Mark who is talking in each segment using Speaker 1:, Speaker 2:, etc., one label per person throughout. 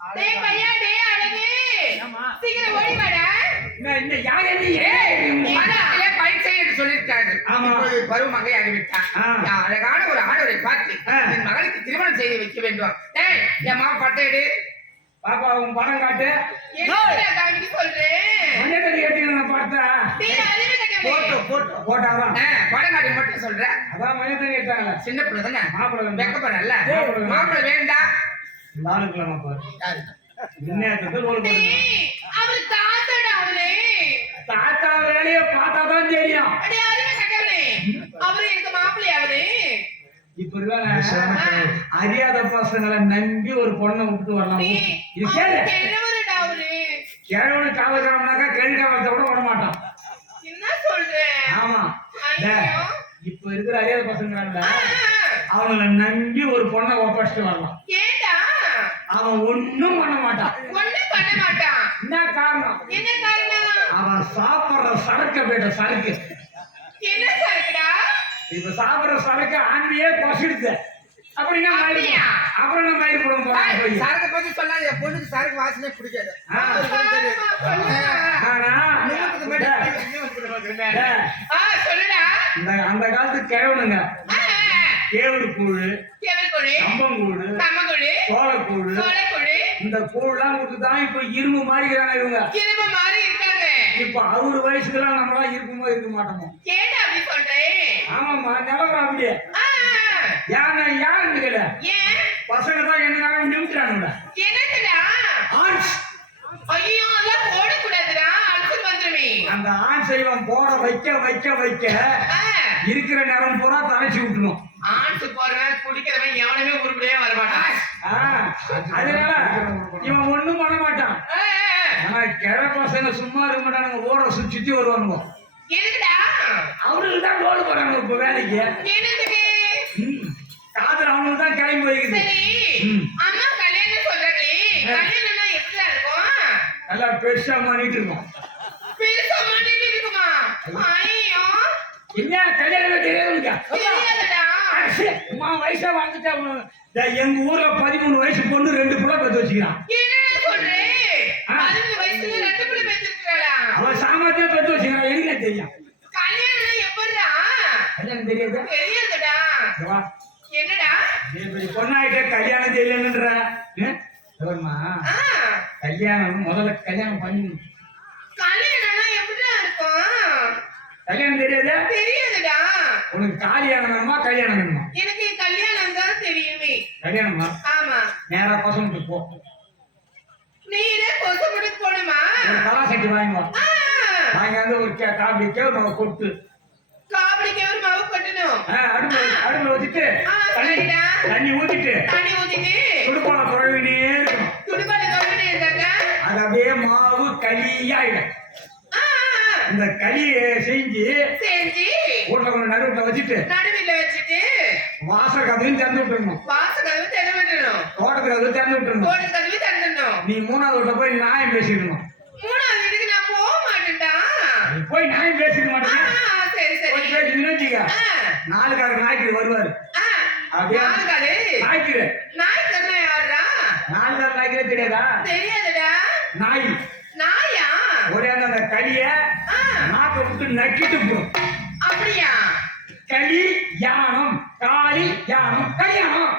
Speaker 1: டேய் பையா டேய் அழகு.
Speaker 2: ஆமா.
Speaker 1: சீக்கிரம் ஓடி வாடா.
Speaker 2: என்ன யார்
Speaker 3: பரீட்சை என்று. இப்போது ஆகிவிட்டான் அழகான ஒரு ஆடவரை பார்த்து. என் மகளுக்கு திருமணம் செய்து வைக்க வேண்டும். என் மாமா பட்டை எடு.
Speaker 2: பாப்பா உன் படம் காட்டு.
Speaker 1: காமிக்க சொல்றேன்
Speaker 2: பார்த்தா
Speaker 3: போட்டோ போட்டோ
Speaker 2: போட்டாதான்.
Speaker 3: படம் காட்டி மட்டும் சொல்றேன்
Speaker 2: அதான் மஞ்சள் தண்ணி கட்டாங்களே
Speaker 3: சின்ன பிள்ளை தானே?
Speaker 2: மாப்பிள்ளை.
Speaker 3: வெக்கப்படல
Speaker 2: மாப்பிள்ளை வேணும்.
Speaker 1: அவரு தாத்தடா அவரு.
Speaker 2: தாத்தா வேலையை பார்த்தா தான் தெரியும்
Speaker 1: அவரு எனக்கு மாப்பிள்ளை அவரு.
Speaker 2: இப்ப அறியாத பசங்களை நம்பி ஒரு பொண்ணை விட்டு வரலாம் இது கிழவனு காவல்காரனாக்கா கேள்வி காவலத்தை கூட விட மாட்டான்
Speaker 1: என்ன சொல்ற?
Speaker 2: ஆமா. இப்ப இருக்கிற அறியாத பசங்களால
Speaker 1: ஆ,
Speaker 2: அவங்கள நம்பி ஒரு பொண்ணை ஒப்படைச்சிட்டு வரலாம். அவன் ஒண்ணும் பண்ண மாட்டான்.
Speaker 1: ஒண்ணும் பண்ண மாட்டான்.
Speaker 2: என்ன காரணம்?
Speaker 1: என்ன காரணம்?
Speaker 2: அவன் சாப்பிடுற சரக்க போயிட்ட சரக்கு.
Speaker 1: என்ன சரக்குடா?
Speaker 2: இப்ப சாப்பிடுற சரக்கு ஆண்டியே குறைச்சிடுது அப்படின்னா? அப்புறம் நம்ம மயிர் போட
Speaker 3: ஏய்,
Speaker 2: போறோம்
Speaker 3: சரக்கு பத்தி சொல்லாத. என் பொண்ணுக்கு சரக்கு வாசனை பிடிக்காது.
Speaker 2: அந்த காலத்து கிழவனுங்க.
Speaker 1: ஆ,
Speaker 2: கேவரு கூழு கம்பங்கூழு சோளக்கூழு
Speaker 1: சோளக்கொழி,
Speaker 2: இந்த கூழ்லாம் கொடுத்து தான் இப்ப இரும்பு மாறிக்கிறாங்க இவங்க
Speaker 1: கிருப மாதிரி இருக்காங்க.
Speaker 2: இப்ப அவரு வயசுக்குலாம் நம்மளாம் இருக்குமோ இருக்க மாட்டோமோ
Speaker 1: ஏன்டா அப்படி சொல்றேன்?
Speaker 2: ஆமாம்மா நிலவரம் அப்படியே யானை யாருன்னு கேள
Speaker 1: ஏன்?
Speaker 2: பசங்க தான் என்ன நிமிக்கிறானுங்க
Speaker 1: என்னதுடா?
Speaker 2: ஆன்ஸ்
Speaker 1: ஐயோ, அதெல்லாம் போடக்கூடாதுடா. அல்சர் வந்துருமே.
Speaker 2: அந்த ஆண் செய்வம் போட வைக்க வைக்க வைக்க இருக்கிற நேரம் பூரா தலைச்சு விட்டுணும்
Speaker 1: ஆண்ஸ் போடுறவன், குடிக்கிறவன் எவனுமே உருப்படியே வரமாட்டான்.
Speaker 2: அதனால இவன் ஒண்ணும் பண்ண மாட்டான் ஆனா கிழ பசங்க சும்மா இருக்க மாட்டானுங்க ஓட சுத்தி வருவானுங்க? அவனுக்கு தான் ரோடு போறாங்க இப்ப வேலைக்கு. காதல் அவனுக்கு தான் கிளம்பி போய்க்குது.
Speaker 1: அம்மா கல்யாணம் சொல்றாடி. கல்யாணம்னா இருக்கும்?
Speaker 2: நல்லா பெருசா பண்ணிட்டு இருக்கோம்
Speaker 1: பெருசா மாட்டிட்டு இருக்குமா?
Speaker 2: என்ன கல்யாணமே. அம்மா வயசா வாழ்ந்துட்டா எங்க ஊர்ல பதிமூணு வயசு பொண்ணு ரெண்டு புள்ள பெத்து வச்சுக்கிறான்? அவன் சாமர்த்தியம் பெத்து வச்சுக்கிறான். எனக்கு தெரியும்? கல்யாணம் தெரியாதா?
Speaker 1: தெரியாதுடா. என்னடா?
Speaker 2: பொண்ணாயிட்ட கல்யாணம் தெரியலன்ற கல்யாணம் முதல்ல கல்யாணம் பண்ணி? கல்யாணம் தெரியாதா?
Speaker 1: தெரியாதுடா.
Speaker 2: உனக்கு காலியானம் வேணுமா கல்யாணம் வேணுமா?
Speaker 1: எனக்கு கல்யாணம் தான் தெரியுமே.
Speaker 2: கல்யாணமா
Speaker 1: ஆமா.
Speaker 2: நேரா பசங்க போ.
Speaker 1: நீரே கொசு முடிக்கு போடுமா
Speaker 2: தலா சட்டி வாங்கி வா.
Speaker 1: ஆ,
Speaker 2: வாங்கி வந்து ஒரு கே காப்பி கேவ் நம்ம கொட்டு.
Speaker 1: காவடிக்கு ஒரு மாவு கொட்டணும்.
Speaker 2: ஆ, அடுப்புல ஊத்திட்டு
Speaker 1: தண்ணி ஊத்திட்டு
Speaker 2: சுடுப்பான குழவினே இருக்கணும்
Speaker 1: துடுப்பாடு கவிட்டு இருக்காங்க
Speaker 2: அது அப்படியே மாவு களியாயிடும்
Speaker 1: ஆ, ஆ,
Speaker 2: இந்த களியை செஞ்சு
Speaker 1: செஞ்சு
Speaker 2: வீட்டுல கொஞ்சம் நடுவுல வச்சுட்டு
Speaker 1: நடுவில் வச்சுட்டு
Speaker 2: வாச கதையும் திறந்து விட்டுருணும்
Speaker 1: வாச கதவு திற விடணும்
Speaker 2: தோட்டத்து கதவு திறந்து விட்டுருணும்
Speaker 1: கோடு கதவு திறந்துடணும்
Speaker 2: நீ மூணாவது வீட்டுல போய் நியாயம் பேசிடணும்
Speaker 1: மூணாவது வீட்டுக்கு நான் போக மாட்டேன்டா.
Speaker 2: போய் நியாயம் மாட்டேங்க
Speaker 1: ஆ, சரி சரி.
Speaker 2: போய் பேசிக்கணும் வச்சுக்க.
Speaker 1: ஆ,
Speaker 2: நாலுக்காரர் நாய்க்கு வருவாரு?
Speaker 1: நாலுகாலு.
Speaker 2: நாய்க்கு
Speaker 1: நாய் கண்ணா யாருடா
Speaker 2: நாலுக்காரர் நாய்க்கே தெரியாதா?
Speaker 1: தெரியாதுடா.
Speaker 2: நாய்.
Speaker 1: நாயா?
Speaker 2: ஒரே அந்த களிய
Speaker 1: ஆ,
Speaker 2: நாக்கை விட்டு நக்கிட்டு போ
Speaker 1: அப்படியா?
Speaker 2: களி யானம் காளி யானம் கல்யாணம்
Speaker 1: கல்யாணம்.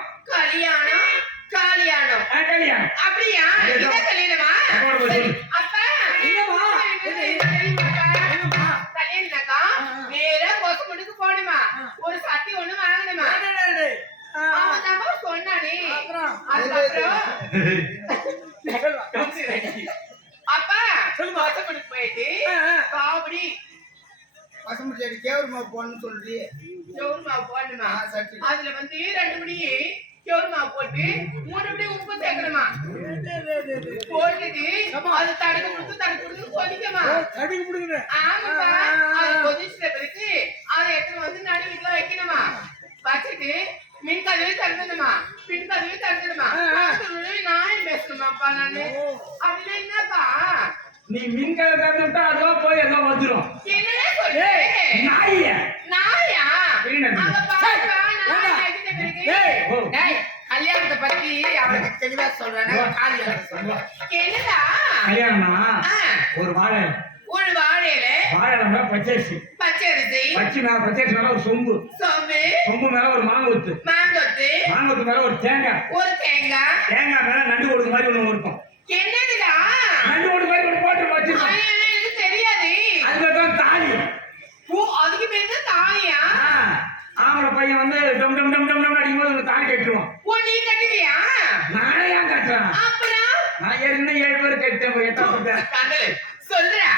Speaker 3: மாவு போடணும்னு சொல்றி
Speaker 1: சோறு மாவு போடணுமா
Speaker 3: சட்டி.
Speaker 1: அதுல வந்து ரெண்டு மணி சோறு மாவு போட்டு மூணு மணி உப்பு சேர்க்கணுமா? போட்டுட்டு அது தடுக்க கொடுத்து தடுக்க கொடுத்து கொதிக்கமா ஆமாப்பா அது கொதிச்சிட்ட பிறகு அதை எடுத்து வந்து நடு வீட்டுல வைக்கணுமா? வச்சுட்டு மின் கதவை திறந்துடுமா பின் கதவை திறந்துடுமா நான் பேசணுமாப்பா நானு. அப்படின்னா என்னப்பா?
Speaker 2: நீ மின்கலை திறந்து விட்டா அதோ போய் ஏதோ
Speaker 1: சொல்றேன்
Speaker 2: நாய.
Speaker 1: நாயா?
Speaker 3: கல்யாணத்தை பத்தி அவளுக்கு தெளிவா சொல்றேன். காலி எனக்கு சொல்லுவா
Speaker 1: என்னடா?
Speaker 2: கல்யாணம்னா
Speaker 1: ஆ,
Speaker 2: ஒரு வாழை
Speaker 1: ஒரு வாழையில
Speaker 2: வாழை பச்சரிசி
Speaker 1: பச்சரிசி.
Speaker 2: பச்சை மேல பச்சரிசி மேல ஒரு சொம்பு.
Speaker 1: சோம்பு.
Speaker 2: சொம்பு மேல ஒரு மாங்கொத்து.
Speaker 1: மாங்கொத்து.
Speaker 2: மாங்கொத்து மேல ஒரு தேங்காய்.
Speaker 1: ஒரு தேங்காய்.
Speaker 2: தேங்காய் மேல நண்டு கொடுக்க மாதிரி ஒண்ணு இருக்கும்
Speaker 1: என்னதுடா
Speaker 2: நண்டு கொடுக்க மாதிரி ஒண்ணு போட்டு வச்சிருக்கோம்
Speaker 1: ஐயோ, எனக்கு தெரியாது
Speaker 2: அதுதான் தாலி
Speaker 1: ஓ அதுக்கு பேர் தான் தாலியா
Speaker 2: ஆ, ஆம்பளை பையன் வந்து டம் டம் டம் டம் டம் அடிக்கும்போது ஒரு தாலி கட்டுருவான்
Speaker 1: ஓ நீ கட்டுவியா
Speaker 2: நானே ஏன் கட்டுறேன்
Speaker 1: அப்புறம்
Speaker 2: நான் ஏற்கனவே ஏழு பேர் கட்டேன் எட்டாம்
Speaker 1: கதலு சொல்றா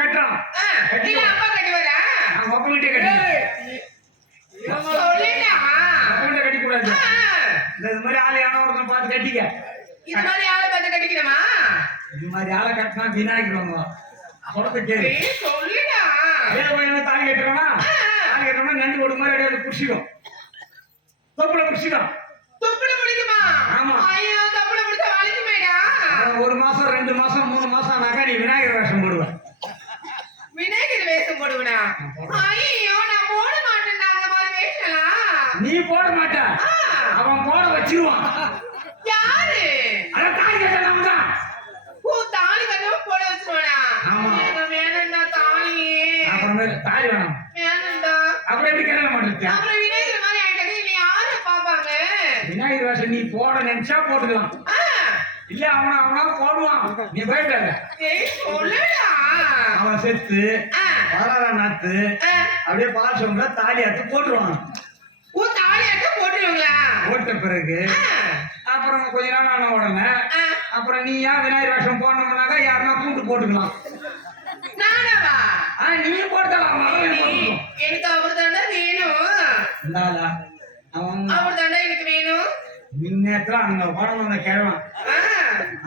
Speaker 2: கட்டுறான்
Speaker 1: ஆ, இல்ல அப்பா கட்டுவாரா
Speaker 2: நான் ஒப்பங்கிட்டே கட்டி
Speaker 1: சொல்லுடா
Speaker 2: ஒப்பங்கிட்ட கட்டி கூடாது
Speaker 1: ஆ,
Speaker 2: இந்த இது மாதிரி ஆள் யாரும் ஒருத்தன் பார்த்து கட்டிக்க
Speaker 1: இது மாதிரி ஆளை பார்த்து கட்டிக்கணுமா
Speaker 2: இது மாதிரி ஆளை கட்டினா வாங்குவான் குடத்தை கேளு. தாலி கட்டுறானா தாலி கட்டுறோம்னா நண்டு கொடுக்க மாதிரி அப்படியே புடிச்சிடும் தொப்புல புடிச்சிடும்
Speaker 1: தொப்புள பிடிக்குமா
Speaker 2: ஆமா.
Speaker 1: ஐயோ தொப்புள பிடிச்சா வலிக்குமேடா
Speaker 2: ஒரு மாசம் ரெண்டு மாசம் மூணு மாசம் ஆனாக்கா நீ விநாயகர் வேஷம் போடுவ
Speaker 1: விநாயகர் வேஷம் போடுவனா ஐயோ நான் போட மாட்டேன்டா அந்த மாதிரி வேஷம்லாம்
Speaker 2: நீ போட மாட்ட
Speaker 1: ஆ,
Speaker 2: அவன் போட வச்சிருவான்
Speaker 1: யாரு
Speaker 2: அதான் தாலி கட்டலாம் தான்
Speaker 1: ஓ தாலி கட்டவும் போட வச்சிருவானா
Speaker 2: ஆமா.
Speaker 1: எனக்கு வேணும்டா தாலி
Speaker 2: அப்புறமே தாலி வேணாம். அப்புறம் எப்படி கல்யாணம் பண்றது
Speaker 1: அப்புறம் விநாயகர் மாதிரி ஆயிட்டது நீ யாரை பாப்பாங்க
Speaker 2: விநாயகர் வேஷம் நீ போட நினைச்சா போட்டுக்கலாம். இல்ல அவன அவனா போடுவான். நீ போயிட்டாங்க அவன் செத்து வளர நாத்து. அப்படியே சொன்னா தாலி அத்து போட்டுருவான்.
Speaker 1: ஓ தாலி அட்ட போட்டுருவாங்களா?
Speaker 2: போட்ட பிறகு அப்புறம் கொஞ்ச நாள் ஆன உடனே. அப்புறம் நீ ஏன் விநாயகர் வேஷம் போடணும்னாக்கா யாருன்னா கூட்டு போட்டுக்கலாம்.
Speaker 1: நானாவா?
Speaker 2: ஆ நீ போட்டலாம்
Speaker 1: ஏய், எனக்கு அவர் தாண்டா வேணும்.
Speaker 2: இந்தாளா அவன்
Speaker 1: தாண்டா எனக்கு வேணும்.
Speaker 2: முன்னேற்ற அங்க போனோம் அந்த கிழவன்.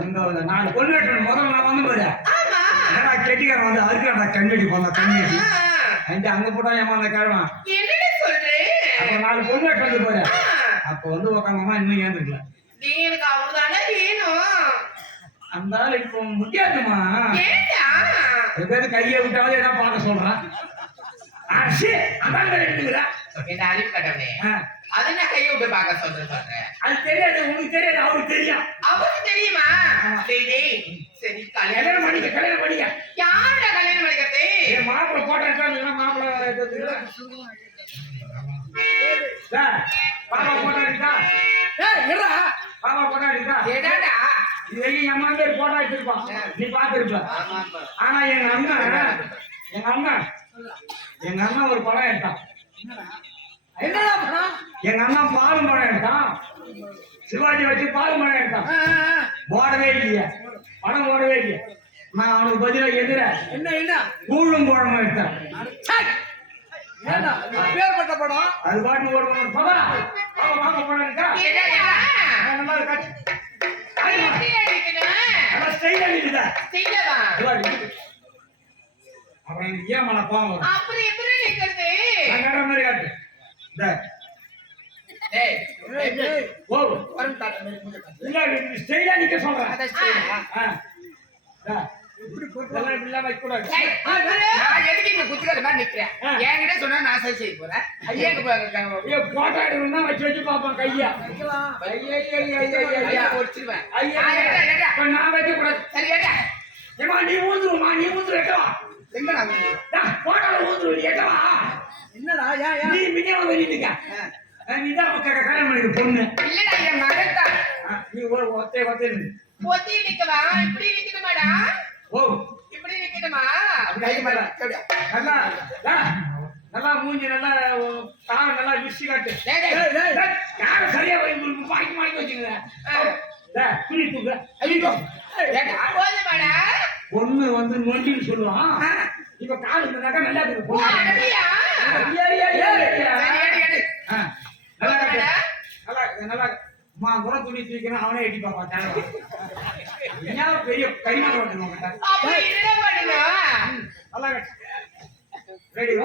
Speaker 2: அங்க ஒரு நாலு பொண்ணு வெட்டணும். முதல்ல நான் வந்து ஏன்னா கெட்டிக்காரன் வந்து அதுக்கு கண்ணடி போன கண்ணடி
Speaker 1: ஆ.
Speaker 2: அங்க போட்டா ஏமா அந்த கிழவன்?
Speaker 1: என்னடா சொல்றே?
Speaker 2: அப்ப நாலு பொண்ணு வெட்டு வந்து
Speaker 1: ஆ,
Speaker 2: அப்ப வந்து உக்காந்தமா இன்னும் ஏந்துக்கல
Speaker 1: நீ எனக்கு தாண்டா வேணும்.
Speaker 2: அந்த இப்போ முடியாதுமா எப்பயாவது கையை விட்டாவது ஏதாவது பார்க்க சொல்றான் அதான் எடுத்துக்கிறா.
Speaker 3: என்ன அறிவு கட்டவனே
Speaker 2: ஆ,
Speaker 3: அது நான் கையை விட்டு பார்க்க சொல்றேன்
Speaker 2: அது தெரியாது உனக்கு தெரியாது அவருக்கு தெரியும்.
Speaker 1: அவருக்கு தெரியுமா? டேய் டேய் சரி
Speaker 2: கல்யாணம் பண்ணிக்க கல்யாணம் பண்ணிக்க.
Speaker 1: யாரா கல்யாணம் பண்ணிக்கிறது?
Speaker 2: என் மாப்பிள்ளை போட்டா இருக்காங்க மாப்பிள்ளை சார் பாப்பா போட்டா இருக்கா பாப்பா போட்டா இருக்கா
Speaker 3: என்னடா?
Speaker 2: இது வரைக்கும் என் மாமியார் போட்டா நீ பார்த்திருப்ப ஆனா எங்க அண்ணன் எங்க அண்ணன் எங்க அண்ணன் ஒரு படம் எடுத்தான்
Speaker 4: என்னடா படம்
Speaker 2: எங்க அண்ணன் பாலும் படம் எடுத்தான் சிவாஜி வச்சு பாலும் படம் எடுத்தான் போடவே இல்லையே படம் போடவே இல்லையே நான் அவனுக்கு பதிலா எதிர
Speaker 4: என்ன என்ன
Speaker 2: கூழும் போடணும் எடுத்தேன்
Speaker 4: பேர்பட்ட படம்
Speaker 2: அது பாட்டு ஓடுவோம் அவன் வாங்க படம் அப்புறம் ஏன் மன கோவம் வரும்?
Speaker 1: அப்புறம் எப்படி நிக்கிறது?
Speaker 2: நான் கேட்ட மாதிரி காட்டு இந்த. ஸ்டைலா நிக்க சொல்றேன்.
Speaker 3: என்கிட்ட சொன்னா நான் சரி செய்ய போறேன்.
Speaker 2: ஐயோ போட்டோ எடுக்கணும்னா வச்சு வச்சு பார்ப்பான் கையா. இப்ப நான் வைக்க கூடாது
Speaker 3: சரி ஏடா
Speaker 2: ஏமா நீ ஊந்துருமா நீ ஊந்துரு எட்டவா
Speaker 3: எங்க நான்
Speaker 2: போட்டோல ஊந்துரு நீ எட்டவா
Speaker 4: என்னடா
Speaker 2: நீ மினியாவ வெளியிட்டுக்க நீ தான் கல்யாணம் பண்ணிக்க பொண்ணு.
Speaker 3: இல்லடா என் மகன் தான்
Speaker 2: நீ ஒத்தே ஒத்தே.
Speaker 1: பொத்தி நிக்கவா இப்படி நிக்கணுமாடா?
Speaker 2: ஓ.
Speaker 1: இப்படி நிக்கணுமா
Speaker 3: கை மேல எப்படியா?
Speaker 2: நல்லா நல்லா மூஞ்சி நல்லா தாங்க நல்லா விசி காட்டு. யாரும் சரியா வாங்கி வாங்கி வச்சுக்கிறேன் துணி தூக்க
Speaker 3: ஐயோ.
Speaker 2: பொண்ணு வந்து நொண்டின்னு சொல்லுவான். இப்ப கால் இருந்தாக்கா நல்லா இருக்கு நல்லா நல்லா நல்லா கூட துணி தூக்கினா அவனே எட்டி பார்ப்பான். தேவை பெரிய கைமாறு ஓட்டணும் உங்ககிட்ட
Speaker 1: அப்ப என்னடா பண்ணணும்
Speaker 2: நல்லா கட்டு ரெடி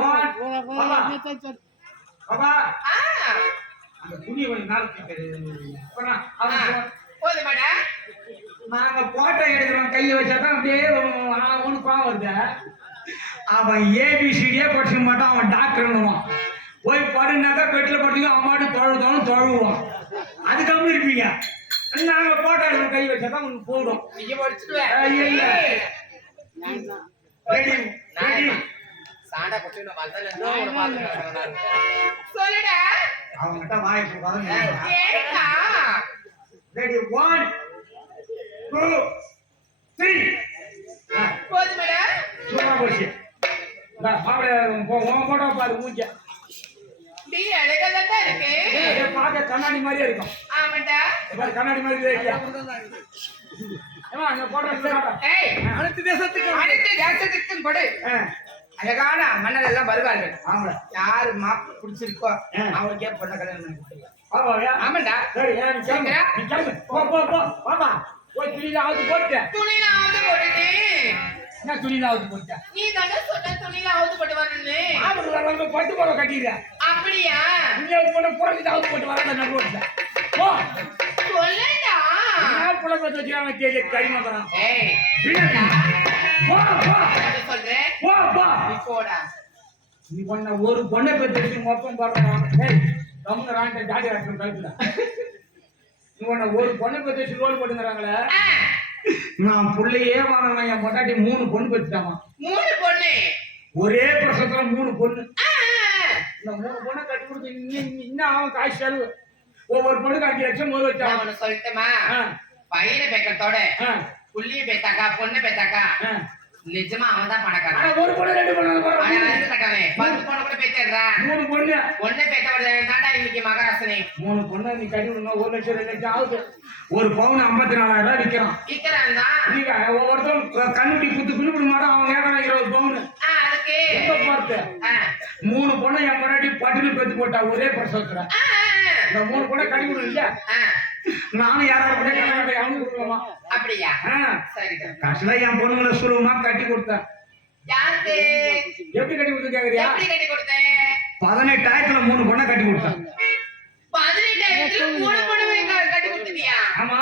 Speaker 2: பாபா
Speaker 1: ஆ
Speaker 2: அந்த துணி கொஞ்சம் நாள் அப்புறம்
Speaker 1: ஆ,
Speaker 2: அவன் சொ-
Speaker 1: போதுமாடா
Speaker 2: நாங்க போட்டோ எடுக்கிறோம் கையை வச்சாதான் அப்படியே ஒன்று பாவம் வருது அவன் ஏபிசிடியே படிச்சுக்க மாட்டான் அவன் டாக்டர்னுவான் போய் படுனாக்கா பெட்டில் படுத்துக்க அவன் மாட்டு தொழுதாலும் தொழுவான் அதுக்காம இருப்பீங்க. நாங்க போட்டா கை வச்சாதான் உனக்கு போடும்
Speaker 3: நீங்க படிச்சுடுவேன்
Speaker 2: ஐயா, இல்ல. Ready ready.
Speaker 3: சாண்டா கொச்சு நான் வந்தல இருந்து உன பாத்துறேன்
Speaker 1: சொல்லுடா.
Speaker 2: அவங்ககிட்ட வாய் போகாத
Speaker 1: ஏடா
Speaker 2: ரெடி ஒன் டூ த்ரீ
Speaker 1: போதுமடா.
Speaker 2: சூப்பரா போச்சு. இந்தா, மாப்பிள்ளை போ உன் போட்டோ பாரு மூஞ்ச.
Speaker 1: டீ அழகா தான் இருக்கு
Speaker 2: இதை பார்க்க கண்ணாடி மாதிரியே இருக்கும்.
Speaker 1: ஆமாடா
Speaker 2: பாரு, கண்ணாடி மாதிரி இல்லையா ஏமா அந்த போட்டோ.
Speaker 3: ஏய்
Speaker 4: அனைத்து தேசத்துக்கு
Speaker 3: அடுத்த தேசத்துக்கும் கொடு அழகான மன்னர் எல்லாம் வருவார்கள்.
Speaker 2: ஆமாடா.
Speaker 3: யாரு மாப்பிள்ளை பிடிச்சிருக்கோ. அவங்களுக்கே பொண்ணை கல்யாணம் பண்ணி கொடுத்துருவேன்
Speaker 2: பாப்பாயா
Speaker 3: ஆமாண்டா.
Speaker 2: சரி ஏன் நீ கிளம்பு. நீ கிளம்பு. போ போ போ. பாப்பா போய் துணியில அவுத்து போட்டேன்
Speaker 1: துணியில ஆவுது போட்டுட்டு
Speaker 2: என்ன துணியில அவுத்து போட்டேன்
Speaker 1: நீ தானே சொன்ன துணியில ஆவுது போட்டு வரணும்னு.
Speaker 2: வரவங்க பட்டு போட கட்டிடுறேன்
Speaker 1: அப்படியா?
Speaker 2: துணியில அவுத்து போட்டு அவுத்து போட்டு வரேன் நடு ரோட்ல போ.
Speaker 1: சொல்லடா.
Speaker 2: நான் பத்து வச்சுக்காம கேஜி கடிமை தரான்
Speaker 3: ஏய்
Speaker 2: போ போ.
Speaker 1: என்ன சொல்றேன்
Speaker 2: போ போ.
Speaker 1: நீ போடா.
Speaker 2: நீ பண்ண ஒரு பொண்ணை வச்சு மொத்தம் போடுறான் ஏய் கம்முங்க ராண்ட ஜாடி ஆட்டம் கழுத்துல. நீ பண்ண ஒரு பொண்ணை வச்சு ரோல் போட்டுங்கிறாங்களே. நான் புள்ளையே வாங்கினா என் பொண்டாட்டி மூணு பொண்ணு பெற்றுட்டாமா
Speaker 1: மூணு பொண்ணு.
Speaker 2: ஒரே பிரசத்துல மூணு பொண்ணு. இந்த மூணு பொண்ணை கட்டி கொடுத்து இன்னும் இன்னும் அவன் காசு செலவு. ஒவ்வொரு பொண்ணுக்கு அஞ்சு லட்சம் முதல் வச்சான்
Speaker 1: ஒண்ணு சொல்லட்டுமா? பையனை புள்ளிய பெத்தாக்கா பொண்ணு பெத்தாக்கா. நிஜமா அவன் தான் பணக்காரன்.
Speaker 2: ஒரு பொண்ணு ரெண்டு பொண்ணு வரும்.
Speaker 1: அறிவு பத்து பொண்ணு கூட பெற்றுறான்
Speaker 2: மூணு பொண்ணு.
Speaker 1: ஒண்ணு பெத்தவட தாண்டா இன்னைக்கு மகராசனே
Speaker 2: மூணு பொண்ணு நீ கட்டி விடணும். ஒரு லட்சம் ரெண்டு லட்சம் ஆகுது. ஒரு பவுன் ஐம்பத்தி நாலாயிரம் ரூபாய் விற்கிறான்.
Speaker 1: விக்கிறான் தான்
Speaker 2: ஒவ்வொருத்தரும் கண்ணுட்டி குத்து பின்னுப்பிட மாட்டோம் அவன் கேட்கறான் இருபது பவுன்.
Speaker 1: அதுக்கு. ஆ,
Speaker 2: மூணு பொண்ணை என் முன்னாடி பட்டுன்னு பெத்து போட்டா. ஒரே பிரசவத்துல. இந்த மூணு விடணும் இல்ல
Speaker 1: ஆ.
Speaker 2: நானும் யாராவது கூட கல்யாணம் அவனுக்கு கொடுக்கலாமா
Speaker 1: அப்படியா. சரிதான்
Speaker 2: கடைசியில என் பொண்ணுங்களை சுலபமா கட்டி கொடுத்தேன்.
Speaker 1: யாருக்கு?
Speaker 2: எப்படி கட்டி கொடுத்து கேக்குறியா
Speaker 1: எப்படி கட்டி கொடுத்தேன்?
Speaker 2: பதினெட்டாயிரத்துல மூணு பொண்ணை கட்டி கொடுத்தேன்.
Speaker 1: பதினெட்டாயிரத்துல மூணு பொண்ணு கட்டி கொடுத்துட்டியா?
Speaker 2: ஆமா.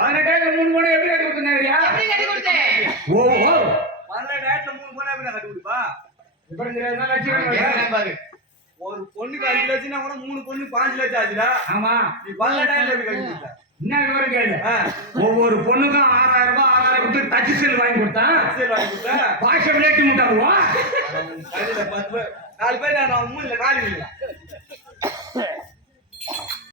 Speaker 2: பதினெட்டாயிரத்துல மூணு பொண்ணை எப்படி கட்டி கொடுத்து கேக்குறியா
Speaker 1: எப்படி கட்டி கொடுத்தேன்?
Speaker 2: ஓ
Speaker 4: பதினெட்டாயிரத்துல மூணு பொண்ணு எப்படி கட்டி கொடுப்பா?
Speaker 1: பாரு?
Speaker 4: ஒரு பொண்ணுக்கு அஞ்சு லட்சம்னா கூட மூணு பொண்ணு பாஞ்சு லட்சம் ஆச்சுடா.
Speaker 2: ஆமா.
Speaker 4: நீ எப்படி கட்டி கொடுத்த
Speaker 2: என்ன விவரம் கேளு. ஒவ்வொரு பொண்ணுக்கும் ஆறாயிரம் ரூபாய் ஆறாயிரம் கொடுத்து டச் செல் வாங்கி கொடுத்தேன்
Speaker 4: சரி வாங்கி கொடுத்த?
Speaker 2: பாஷை விளையாட்டு
Speaker 4: பேர் நாலு பேர் நான் மூணுல காலி இல்லை